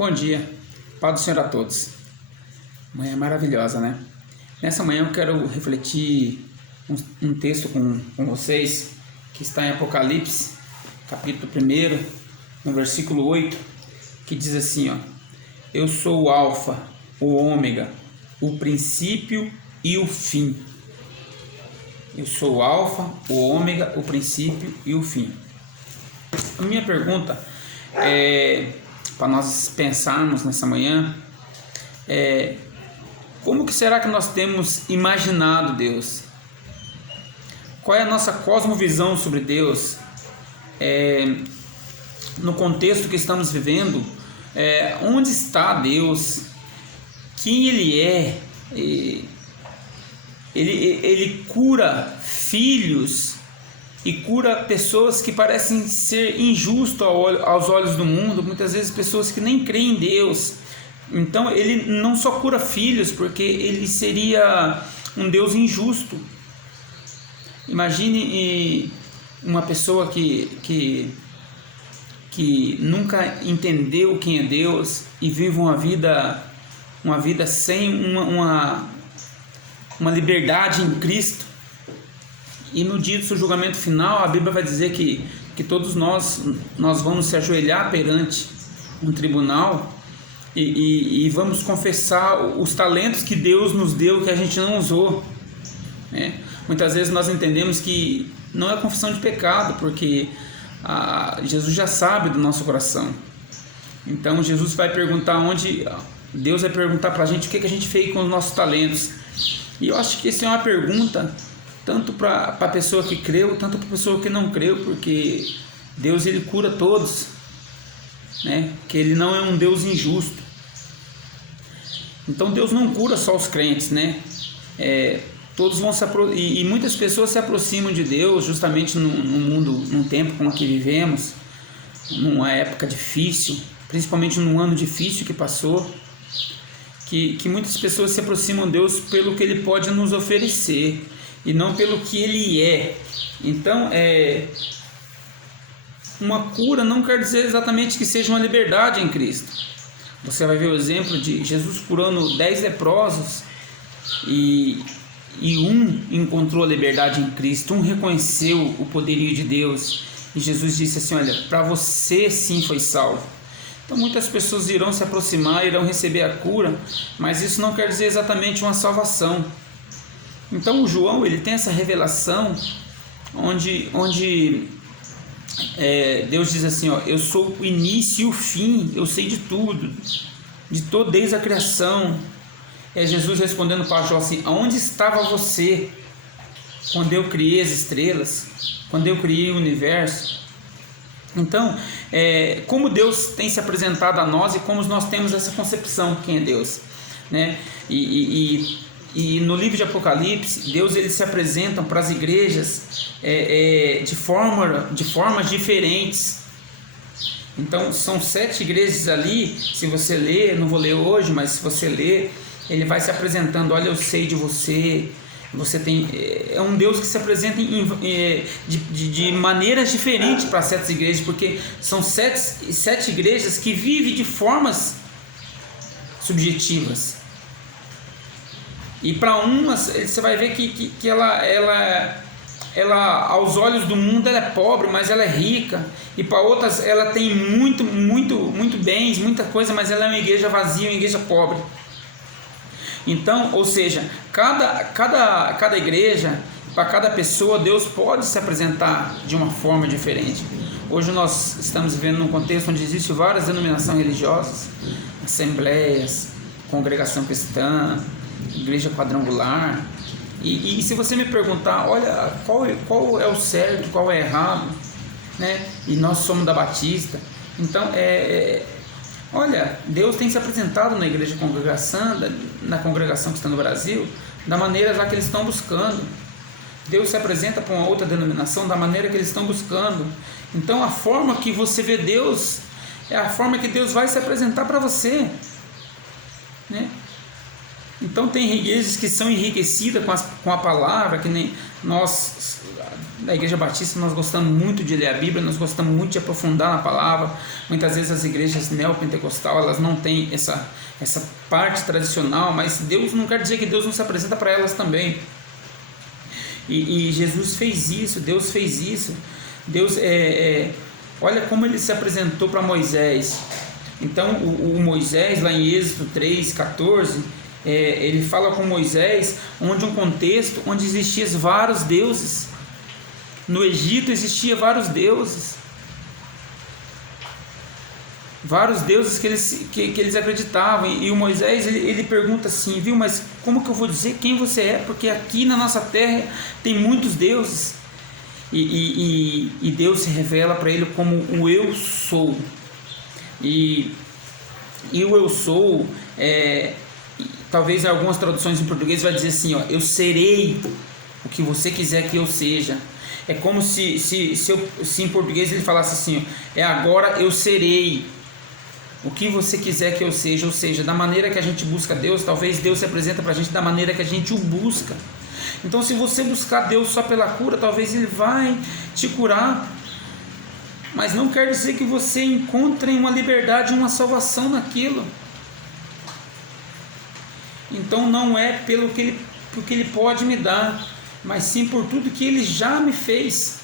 Bom dia, paz do Senhor a todos. Manhã maravilhosa, né? Nessa manhã eu quero refletir um texto com vocês que está em Apocalipse, capítulo 1, no versículo 8, que diz assim, ó: Eu sou o Alfa, o Ômega, o princípio e o fim. Eu sou o Alfa, o Ômega, o princípio e o fim. A minha pergunta para nós pensarmos nessa manhã como que será que nós temos imaginado Deus? Qual é a nossa cosmovisão sobre Deus? No contexto que estamos vivendo, onde está Deus? Quem Ele é? Ele cura filhos e cura pessoas que parecem ser injustas aos olhos do mundo, muitas vezes pessoas que nem creem em Deus. Então ele não só cura filhos, porque ele seria um Deus injusto. Imagine uma pessoa que nunca entendeu quem é Deus e vive uma vida sem uma liberdade em Cristo. E no dia do seu julgamento final, a Bíblia vai dizer que todos nós vamos se ajoelhar perante um tribunal e vamos confessar os talentos que Deus nos deu que a gente não usou, né? Muitas vezes nós entendemos que não é confissão de pecado, porque Jesus já sabe do nosso coração. Então Jesus vai perguntar Deus vai perguntar para a gente o que a gente fez com os nossos talentos. E eu acho que essa é uma pergunta tanto para a pessoa que creu, tanto para a pessoa que não creu, porque Deus ele cura todos, né? Que Ele não é um Deus injusto. Então Deus não cura só os crentes, né? Todos vão e muitas pessoas se aproximam de Deus justamente no mundo, num tempo como que vivemos, numa época difícil, principalmente num ano difícil que passou, que muitas pessoas se aproximam de Deus pelo que Ele pode nos oferecer e não pelo que Ele é. Então, uma cura não quer dizer exatamente que seja uma liberdade em Cristo. Você vai ver o exemplo de Jesus curando 10 leprosos e um encontrou a liberdade em Cristo, um reconheceu o poderio de Deus e Jesus disse assim: olha, para você sim foi salvo. Então muitas pessoas irão se aproximar, irão receber a cura, mas isso não quer dizer exatamente uma salvação. Então o João ele tem essa revelação onde Deus diz assim, ó: eu sou o início e o fim, eu sei de tudo, desde a criação. Jesus respondendo para Jó assim: aonde estava você quando eu criei as estrelas, quando eu criei o universo? Então, como Deus tem se apresentado a nós e como nós temos essa concepção de quem é Deus, né? E no livro de Apocalipse, Deus ele se apresenta para as igrejas de formas diferentes. Então são 7 igrejas ali. Se você ler, não vou ler hoje, mas se você ler, ele vai se apresentando: olha, eu sei de você. Você tem um Deus que se apresenta de maneiras diferentes para 7 igrejas, porque são 7 igrejas que vivem de formas subjetivas. E para umas você vai ver que ela aos olhos do mundo ela é pobre, mas ela é rica. E para outras ela tem muito bens, muita coisa, mas ela é uma igreja vazia, uma igreja pobre. Então, ou seja, cada igreja, para cada pessoa, Deus pode se apresentar de uma forma diferente. Hoje nós estamos vivendo num contexto onde existem várias denominações religiosas, assembleias, congregação cristã, igreja quadrangular. E se você me perguntar, olha, qual é o certo, qual é o errado, né? E nós somos da Batista. Então, olha, Deus tem se apresentado na igreja na congregação que está no Brasil, da maneira já que eles estão buscando. Deus se apresenta para uma outra denominação da maneira que eles estão buscando. Então, a forma que você vê Deus é a forma que Deus vai se apresentar para você, né? Então tem igrejas que são enriquecidas com a palavra, que nem nós da Igreja Batista, nós gostamos muito de ler a Bíblia, nós gostamos muito de aprofundar na palavra. Muitas vezes as igrejas neopentecostal, elas não têm essa parte tradicional, mas Deus não quer dizer que Deus não se apresenta para elas também. E Jesus fez isso, Deus fez isso. Deus, olha como ele se apresentou para Moisés. Então o Moisés, lá em Êxodo 3:14, ele fala com Moisés, onde um contexto onde existiam vários deuses. No Egito existia vários deuses que eles acreditavam. E o Moisés, ele pergunta assim, viu, mas como que eu vou dizer quem você é? Porque aqui na nossa terra tem muitos deuses. E Deus se revela para ele como o Eu Sou. E o Eu Sou, talvez em algumas traduções em português vai dizer assim, ó, eu serei o que você quiser que eu seja. É como se em português ele falasse assim, ó, agora eu serei o que você quiser que eu seja. Ou seja, da maneira que a gente busca Deus, talvez Deus se apresenta para a gente da maneira que a gente o busca. Então, se você buscar Deus só pela cura, talvez Ele vai te curar, mas não quer dizer que você encontre uma liberdade, uma salvação naquilo. Então, não é pelo que Ele pode me dar, mas sim por tudo que Ele já me fez.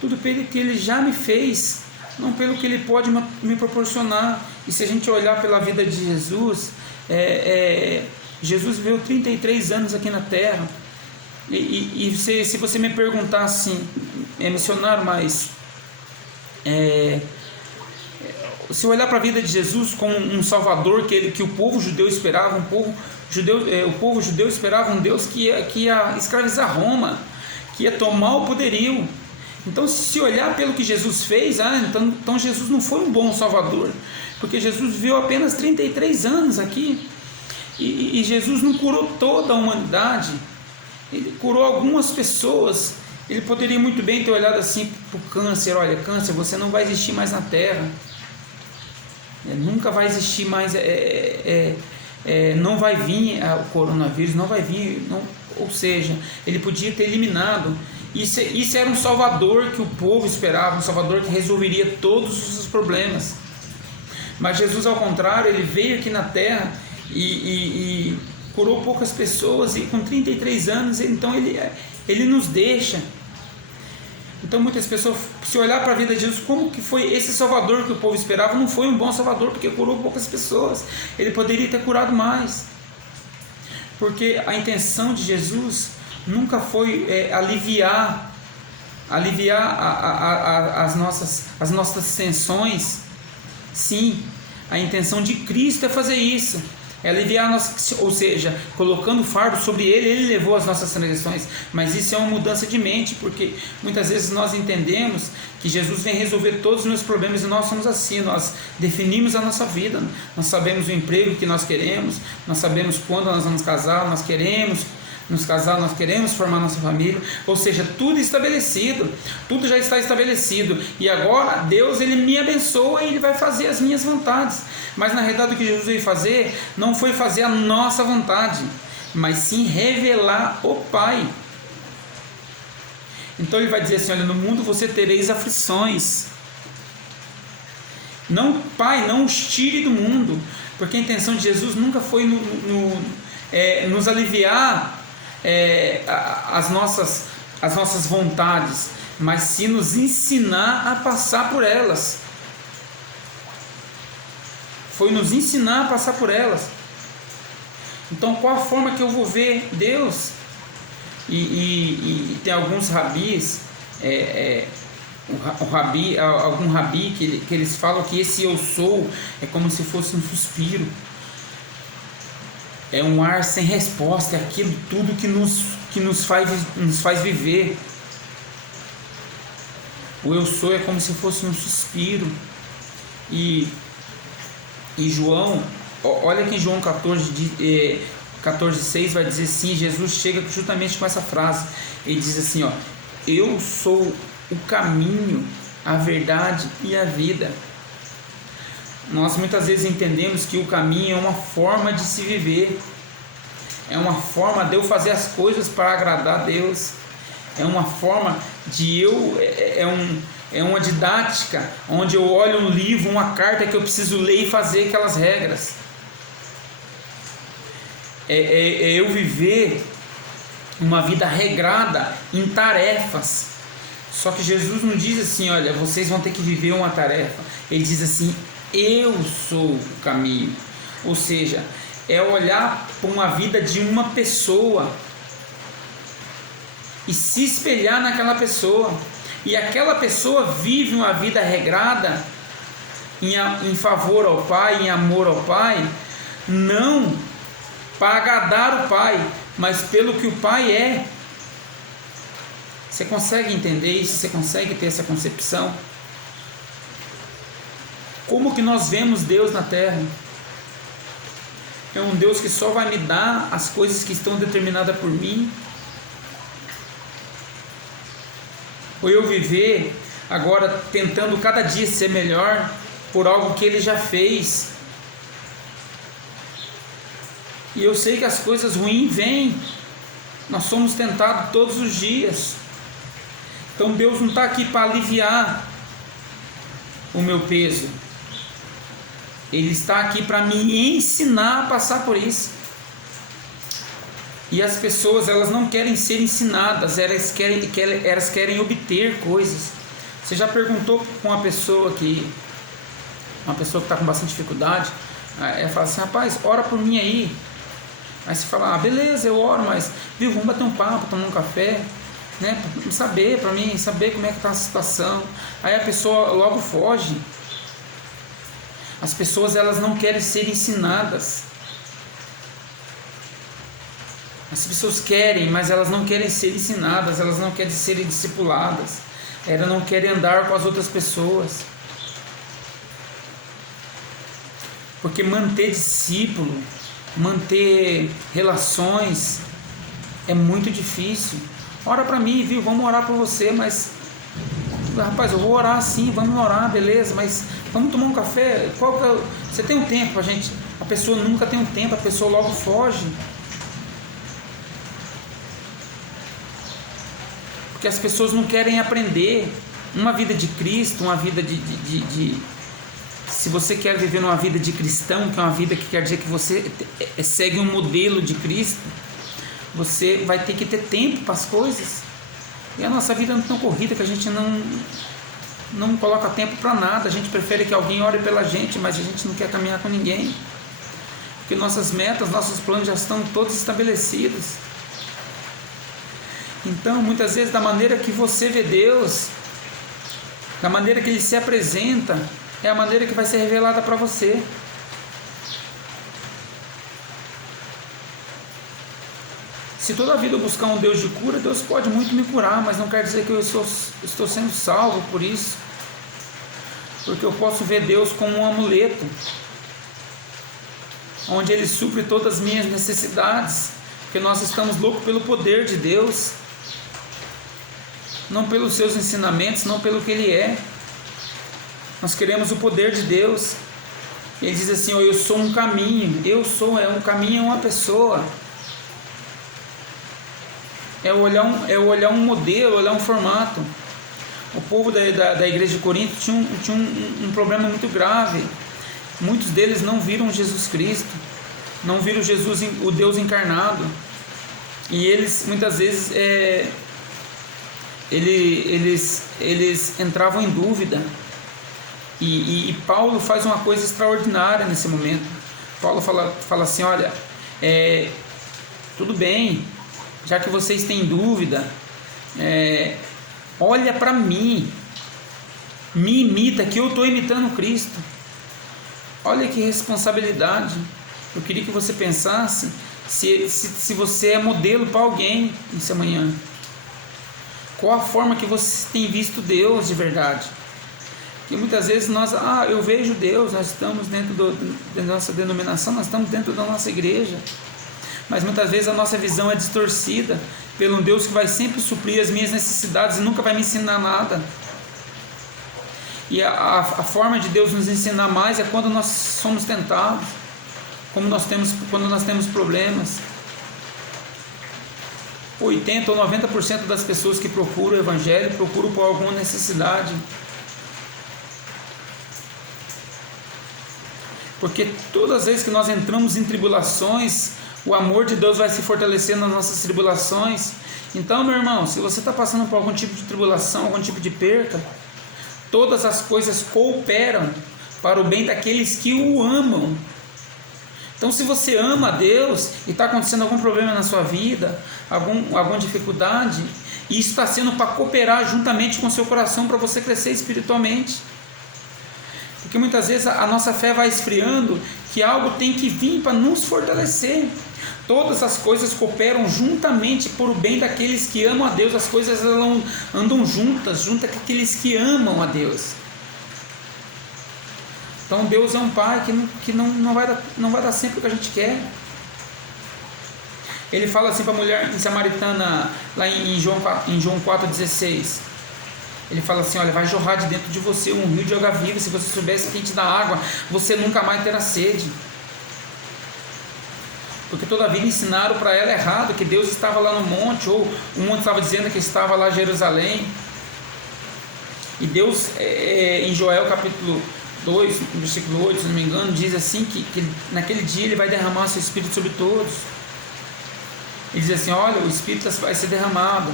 Tudo pelo que Ele já me fez, não pelo que Ele pode me proporcionar. E se a gente olhar pela vida de Jesus, Jesus viveu 33 anos aqui na Terra. E se você me perguntar assim, missionário, mas se eu olhar para a vida de Jesus como um Salvador que o povo judeu esperava, o povo judeu esperava um Deus que ia escravizar Roma, que ia tomar o poderio. Então, se olhar pelo que Jesus fez, então Jesus não foi um bom Salvador, porque Jesus viveu apenas 33 anos aqui, e Jesus não curou toda a humanidade, Ele curou algumas pessoas. Ele poderia muito bem ter olhado assim para o câncer, olha, câncer, você não vai existir mais na Terra, nunca vai existir mais, não vai vir o coronavírus, não vai vir, ou seja, Ele podia ter eliminado. Isso era um Salvador que o povo esperava, um Salvador que resolveria todos os problemas. Mas Jesus, ao contrário, Ele veio aqui na Terra e curou poucas pessoas, e com 33 anos, então ele nos deixa. Então muitas pessoas, se olhar para a vida de Jesus, como que foi esse Salvador que o povo esperava, não foi um bom Salvador, porque curou poucas pessoas. Ele poderia ter curado mais, porque a intenção de Jesus nunca foi aliviar as nossas tensões. Sim, a intenção de Cristo é fazer isso, é aliviar a nossa, ou seja, colocando o fardo sobre Ele levou as nossas transgressões. Mas isso é uma mudança de mente, porque muitas vezes nós entendemos que Jesus vem resolver todos os meus problemas, e nós somos assim, nós definimos a nossa vida, nós sabemos o emprego que nós queremos, nós sabemos quando nós vamos casar, nós queremos nos casar, nós queremos formar nossa família, ou seja, tudo estabelecido, tudo já está estabelecido, e agora Deus, Ele me abençoa e Ele vai fazer as minhas vontades. Mas na realidade o que Jesus veio fazer, não foi fazer a nossa vontade, mas sim revelar o Pai. Então Ele vai dizer assim, olha, no mundo você tereis aflições, não, Pai, não os tire do mundo, porque a intenção de Jesus nunca foi nos aliviar as nossas vontades, mas sim nos ensinar a passar por elas. Foi nos ensinar a passar por elas. Então, qual a forma que eu vou ver Deus? E tem alguns rabis, algum rabi que eles falam que esse eu sou é como se fosse um suspiro. É um ar sem resposta, é aquilo tudo que nos faz viver. O eu sou é como se fosse um suspiro. E João, olha que João 14,6 vai dizer assim, Jesus chega justamente com essa frase, ele diz assim, ó, eu sou o caminho, a verdade e a vida. Nós muitas vezes entendemos que o caminho é uma forma de se viver, É uma forma de eu fazer as coisas para agradar a Deus. É uma forma de é uma didática, onde eu olho um livro, uma carta que eu preciso ler e fazer aquelas regras. É eu viver uma vida regrada em tarefas. Só que Jesus não diz assim, olha, vocês vão ter que viver uma tarefa. Ele diz assim, eu sou o caminho. Ou seja, é olhar para uma vida de uma pessoa e se espelhar naquela pessoa. E aquela pessoa vive uma vida regrada em favor ao Pai, em amor ao Pai, não para agradar o Pai, mas pelo que o Pai é. Você consegue entender isso? Você consegue ter essa concepção? Como que nós vemos Deus na terra? É um Deus que só vai me dar as coisas que estão determinadas por mim? Ou eu viver agora tentando cada dia ser melhor por algo que Ele já fez? E eu sei que as coisas ruins vêm. Nós somos tentados todos os dias. Então Deus não está aqui para aliviar o meu peso. Ele está aqui para me ensinar a passar por isso. E as pessoas, elas não querem ser ensinadas, elas querem obter coisas. Você já perguntou com uma pessoa que está com bastante dificuldade, ela fala assim, rapaz, ora por mim aí. Aí você fala, beleza, eu oro, mas viu, vamos bater um papo, tomar um café, né, para mim saber como é que está a situação. Aí a pessoa logo foge. As pessoas, elas não querem ser ensinadas. As pessoas querem, mas elas não querem ser ensinadas, elas não querem ser discipuladas, elas não querem andar com as outras pessoas. Porque manter discípulo, manter relações é muito difícil. Ora para mim, viu? Vamos orar por você, mas rapaz, eu vou orar sim, vamos orar, beleza, mas vamos tomar um café. Você tem um tempo, a pessoa nunca tem um tempo, a pessoa logo foge. Porque as pessoas não querem aprender uma vida de Cristo, uma vida se você quer viver uma vida de cristão, que é uma vida que quer dizer que você segue um modelo de Cristo, você vai ter que ter tempo para as coisas. E a nossa vida não é tão corrida que a gente não coloca tempo para nada. A gente prefere que alguém ore pela gente, mas a gente não quer caminhar com ninguém, porque nossas metas, nossos planos já estão todos estabelecidos. Então, muitas vezes, da maneira que você vê Deus, da maneira que Ele se apresenta, é a maneira que vai ser revelada para você. Se toda a vida eu buscar um Deus de cura, Deus pode muito me curar, mas não quer dizer que eu estou sendo salvo por isso. Porque eu posso ver Deus como um amuleto, onde Ele supre todas as minhas necessidades, porque nós estamos loucos pelo poder de Deus, não pelos seus ensinamentos, não pelo que Ele é. Nós queremos o poder de Deus. Ele diz assim, eu sou um caminho. Um caminho é uma pessoa. É olhar um modelo, olhar um formato. O povo da igreja de Corinto tinha um problema muito grave. Muitos deles não viram Jesus Cristo, não viram Jesus, o Deus encarnado. E eles, muitas vezes, eles entravam em dúvida. E Paulo faz uma coisa extraordinária nesse momento. Paulo fala assim, olha, tudo bem, já que vocês têm dúvida, olha para mim, me imita, que eu estou imitando Cristo. Olha que responsabilidade. Eu queria que você pensasse se você é modelo para alguém nessa manhã. Qual a forma que você tem visto Deus de verdade? Porque muitas vezes eu vejo Deus, nós estamos dentro da nossa denominação, nós estamos dentro da nossa igreja, mas muitas vezes a nossa visão é distorcida pelo Deus que vai sempre suprir as minhas necessidades e nunca vai me ensinar nada. E a forma de Deus nos ensinar mais é quando nós somos tentados, quando nós temos problemas. 80 ou 90% das pessoas que procuram o Evangelho procuram por alguma necessidade. Porque todas as vezes que nós entramos em tribulações, o amor de Deus vai se fortalecer nas nossas tribulações. Então, meu irmão, se você está passando por algum tipo de tribulação, algum tipo de perca, todas as coisas cooperam para o bem daqueles que o amam. Então, se você ama a Deus e está acontecendo algum problema na sua vida, alguma dificuldade, isso está sendo para cooperar juntamente com o seu coração para você crescer espiritualmente. Porque muitas vezes a nossa fé vai esfriando, que algo tem que vir para nos fortalecer. Todas as coisas cooperam juntamente por o bem daqueles que amam a Deus. As coisas andam juntas com aqueles que amam a Deus. Então Deus é um Pai que não vai dar sempre o que a gente quer. Ele fala assim para a mulher samaritana, lá em João 4,16. Ele fala assim: olha, vai jorrar de dentro de você um rio de água viva. Se você soubesse quem te dá água, você nunca mais terá sede. Porque toda a vida ensinaram para ela errado, que Deus estava lá no monte, ou o monte estava dizendo que estava lá em Jerusalém. E Deus, em Joel capítulo 2, versículo 8, se não me engano, diz assim, que naquele dia Ele vai derramar o seu Espírito sobre todos. Ele diz assim: olha, o Espírito vai ser derramado.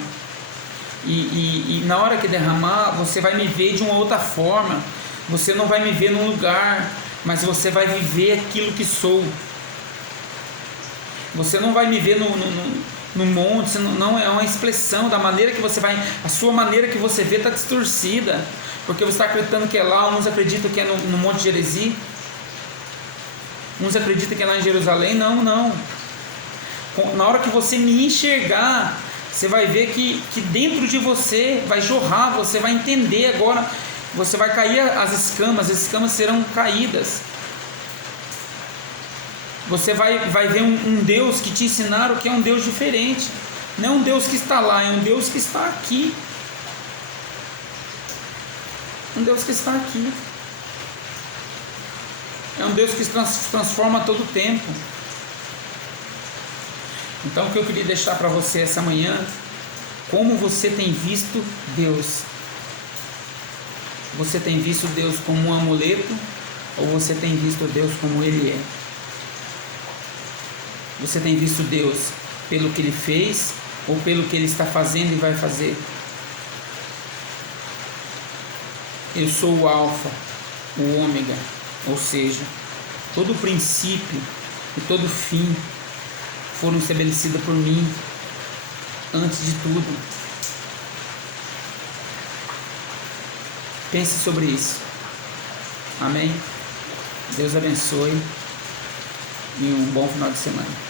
E na hora que derramar, você vai me ver de uma outra forma. Você não vai me ver num lugar, mas você vai viver aquilo que sou. Você não vai me ver no monte, não é uma expressão da maneira que você vai. A sua maneira que você vê está distorcida, porque você está acreditando que é lá. Uns acreditam que é no Monte Gerizim, uns acreditam que é lá em Jerusalém. Não. Na hora que você me enxergar, você vai ver que dentro de você vai jorrar, você vai entender agora, você vai cair as escamas serão caídas. Você vai ver um Deus que te ensinaram que é um Deus diferente. Não é um Deus que está lá, é um Deus que está aqui. Um Deus que está aqui. É um Deus que se transforma a todo tempo. Então, o que eu queria deixar para você essa manhã: como você tem visto Deus? Você tem visto Deus como um amuleto, ou você tem visto Deus como Ele é? Você tem visto Deus pelo que Ele fez, ou pelo que Ele está fazendo e vai fazer? Eu sou o Alfa, o Ômega, ou seja, todo o princípio e todo o fim foram estabelecidos por mim antes de tudo. Pense sobre isso. Amém? Deus abençoe e um bom final de semana.